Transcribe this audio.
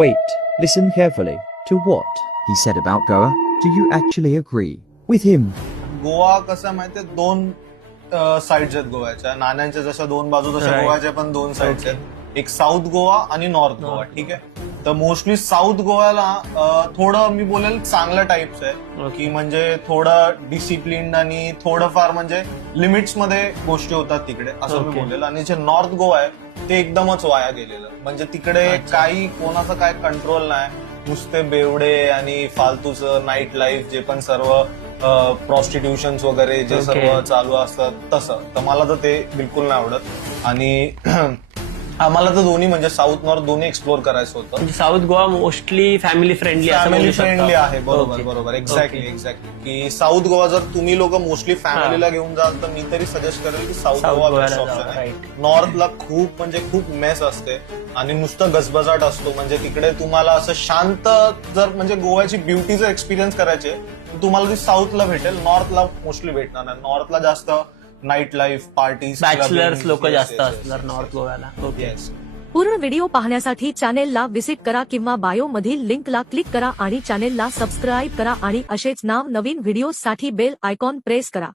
Wait, listen carefully. To what he said about Goa? Do you actually agree with him? Goa कसं माहितीये, दोन sides आहेत गोव्याच्या नाण्यांच्या. जशा दोन बाजू तशा Right. गोव्याच्या पण दोन साइड्स आहेत. एक साऊथ गोवा आणि नॉर्थ गोवा. ठीक आहे. तर मोस्टली साऊथ गोव्याला थोडं मी बोलेल चांगलं टाइप्स आहे, की म्हणजे थोडं डिसिप्लिन्ड आणि थोडंफार म्हणजे लिमिट्स मध्ये गोष्टी होतात तिकडे, असं मी बोलेल. आणि जे नॉर्थ गोवा आहे ते एकदमच वाया गेलेलं. म्हणजे तिकडे काही कोणाचं काय कंट्रोल नाही, नुसते बेवडे आणि फालतूचं नाईट लाईफ, जे पण सर्व प्रॉस्टिट्यूशन्स वगैरे जे सर्व चालू असतात तसं. तर मला तर ते बिलकुल नाही आवडत. आणि आम्हाला तर दोन्ही म्हणजे साऊथ नॉर्थ दोन्ही एक्सप्लोर करायचं होतं. म्हणजे south Goa mostly family friendly आहे. बरोबर. एक्झॅक्टली. की साऊथ गोवा जर तुम्ही लोक मोस्टली फॅमिलीला घेऊन जाल तर मी तरी सजेस्ट करेल की साऊथ गोवा बेस्ट ऑप्शन आहे. नॉर्थला खूप म्हणजे खूप मेस असते आणि नुसतं गजबजाट असतो. म्हणजे तिकडे तुम्हाला असं शांत जर म्हणजे गोव्याची ब्युटी जर एक्सपिरियन्स करायचे तुम्हाला ती साऊथला भेटेल, नॉर्थला मोस्टली भेटणार नाही. नॉर्थला जास्त नाईट लाईफ, पार्टीज, बॅचलर्स लोक जास्त असणार नॉर्थ गोव्याला. पूर्ण व्हिडिओ पाहण्यासाठी चॅनेलला व्हिजिट करा किंवा बायो मधील लिंकला क्लिक करा आणि चॅनेलला सबस्क्राईब करा आणि असेच नवीन व्हिडिओसाठी बेल आयकॉन प्रेस करा.